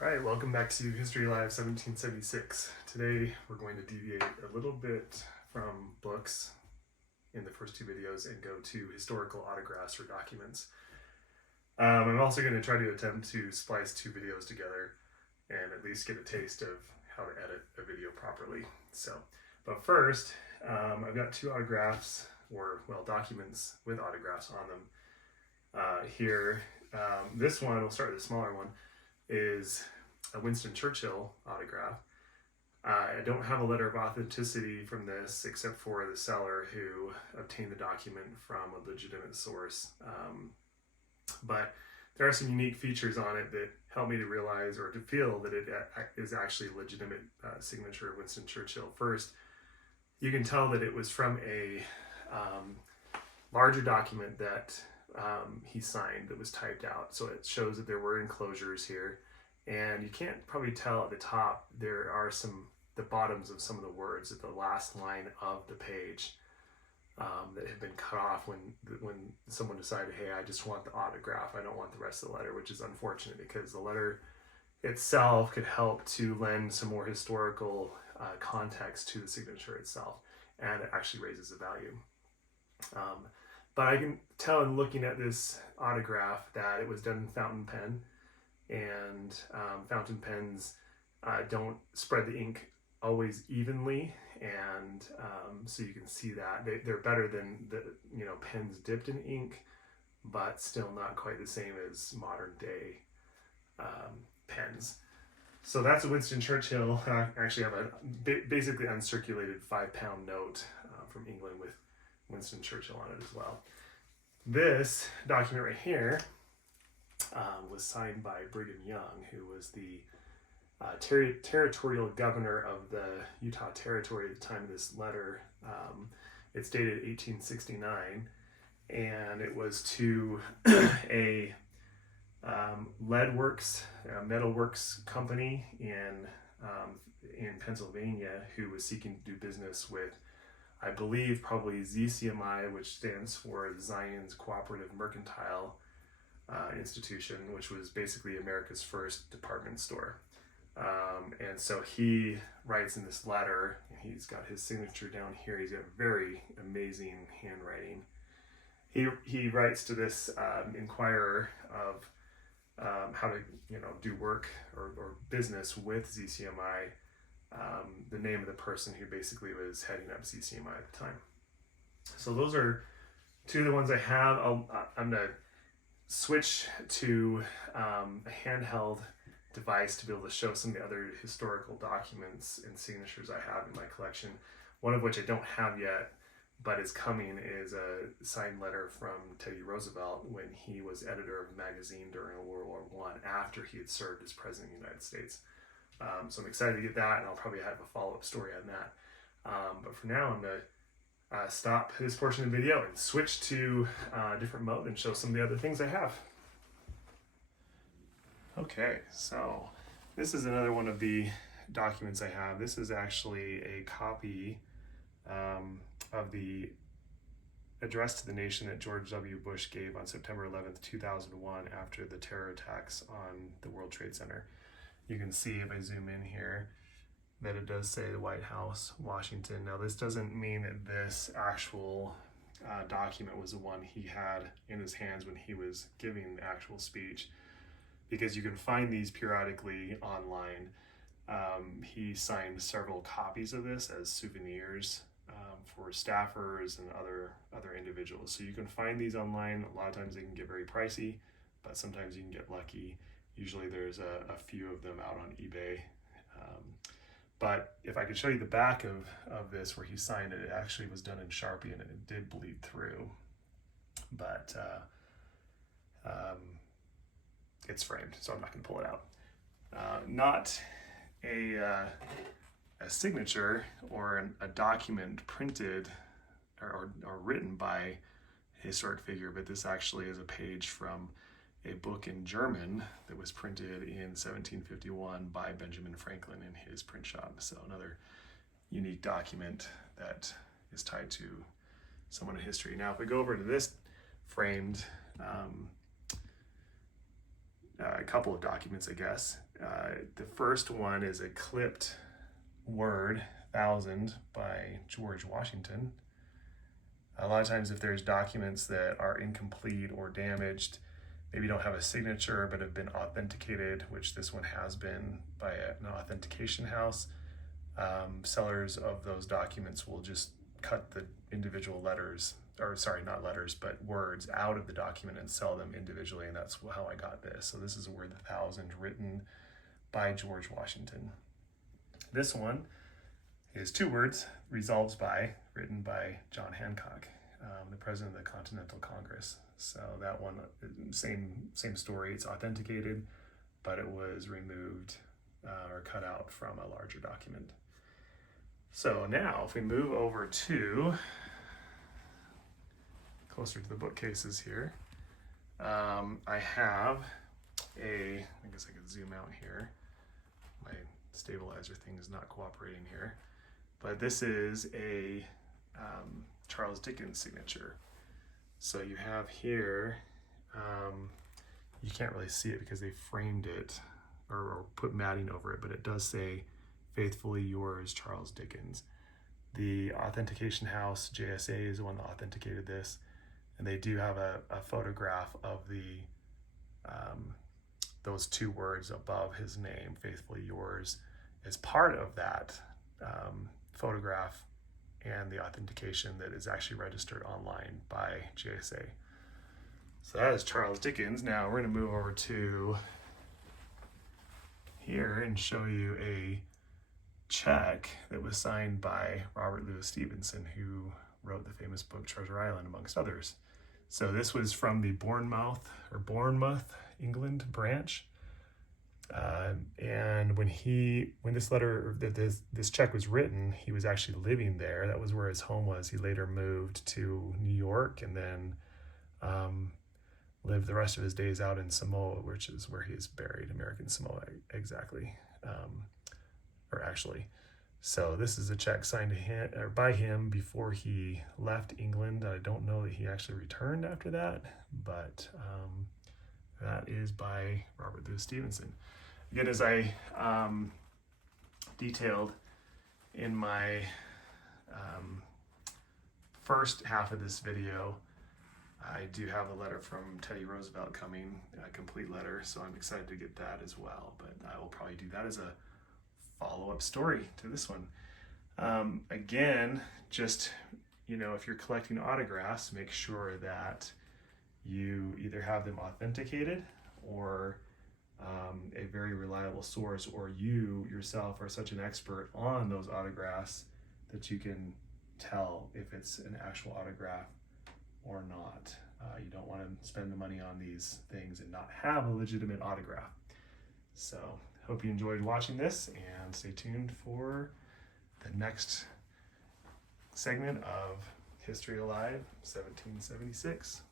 All right, welcome back to History Live 1776. Today we're going to deviate a little bit from books in the first two videos and go to historical autographs or documents. I'm also going to try to attempt to splice two videos together and at least get a taste of how to edit a video properly. But first, I've got two autographs, or documents with autographs on them here. This one, we'll start with the smaller one, is a Winston Churchill autograph. I don't have a letter of authenticity from this except for the seller who obtained the document from a legitimate source. But there are some unique features on it that help me to realize or to feel that it is actually a legitimate signature of Winston Churchill. First, you can tell that it was from a larger document that he signed that was typed out. So it shows that there were enclosures here. And you can't probably tell at the top, there are the bottoms of some of the words at the last line of the page that have been cut off when someone decided, hey, I just want the autograph. I don't want the rest of the letter, which is unfortunate because the letter itself could help to lend some more historical context to the signature itself. And it actually raises the value. But I can tell in looking at this autograph that it was done in fountain pen, and fountain pens don't spread the ink always evenly, and so you can see that they're better than the pens dipped in ink, but still not quite the same as modern day pens. So that's a Winston Churchill. I actually have a basically uncirculated 5-pound note from England with Winston Churchill on it as well. This document right here was signed by Brigham Young, who was the territorial governor of the Utah Territory at the time of this letter. It's dated 1869, and it was to a leadworks, metalworks company in Pennsylvania who was seeking to do business with, I believe, probably ZCMI, which stands for Zion's Cooperative Mercantile Institution, which was basically America's first department store. And so he writes in this letter, he's got his signature down here. He's got very amazing handwriting. He writes to this inquirer of how to do work or business with ZCMI, the name of the person who basically was heading up ZCMI at the time. So those are two of the ones I have. I'm going to switch to a handheld device to be able to show some of the other historical documents and signatures I have in my collection. One of which I don't have yet, but is coming, is a signed letter from Teddy Roosevelt when he was editor of a magazine during World War I, after he had served as president of the United States. So I'm excited to get that, and I'll probably have a follow-up story on that. But for now, I'm going to stop this portion of the video and switch to a different mode and show some of the other things I have. Okay, so this is another one of the documents I have. This is actually a copy of the address to the nation that George W. Bush gave on September 11th, 2001, after the terror attacks on the World Trade Center. You can see, if I zoom in here, that it does say the White House, Washington. Now, this doesn't mean that this actual document was the one he had in his hands when he was giving the actual speech, because you can find these periodically online. He signed several copies of this as souvenirs for staffers and other individuals. So you can find these online. A lot of times they can get very pricey, but sometimes you can get lucky. Usually there's a few of them out on eBay. But if I could show you the back of this where he signed it, it actually was done in Sharpie and it did bleed through. But it's framed, so I'm not going to pull it out. Not a signature or a document printed or written by a historic figure, but this actually is a page from a book in German that was printed in 1751 by Benjamin Franklin in his print shop. So another unique document that is tied to someone in history. Now, if we go over to this framed a couple of documents, I guess. The first one is a clipped word, 1000, by George Washington. A lot of times if there's documents that are incomplete or damaged, maybe don't have a signature but have been authenticated, which this one has been by an authentication house, sellers of those documents will just cut the individual letters, or sorry, not letters, but words out of the document and sell them individually, and that's how I got this. So this is a word, 1000, written by George Washington. This one is 2 words, resolves by, written by John Hancock, the president of the Continental Congress. So that one, same story. It's authenticated, but it was removed or cut out from a larger document. So now if we move over to closer to the bookcases here, I have I guess I could zoom out here. My stabilizer thing is not cooperating here, but this is a Charles Dickens signature. So you have here, you can't really see it because they framed it or put matting over it, but it does say, "Faithfully yours, Charles Dickens." The authentication house, JSA, is the one that authenticated this, and they do have a photograph of those 2 words above his name, "Faithfully yours," as part of that photograph and the authentication that is actually registered online by JSA. So that is Charles Dickens. Now we're going to move over to here and show you a check that was signed by Robert Louis Stevenson, who wrote the famous book Treasure Island, amongst others. So this was from the Bournemouth, England branch. And when this check was written, he was actually living there. That was where his home was. He later moved to New York and then lived the rest of his days out in Samoa, which is where he is buried, American Samoa, exactly. So this is a check signed to him or by him before he left England. I don't know that he actually returned after that, but that is by Robert Louis Stevenson. Again, as I detailed in my first half of this video, I do have a letter from Teddy Roosevelt coming, a complete letter, so I'm excited to get that as well, but I will probably do that as a follow-up story to this one. Again, just, if you're collecting autographs, make sure that you either have them authenticated or a very reliable source, or you yourself are such an expert on those autographs that you can tell if it's an actual autograph or not. You don't want to spend the money on these things and not have a legitimate autograph. So hope you enjoyed watching this, and stay tuned for the next segment of History Alive 1776.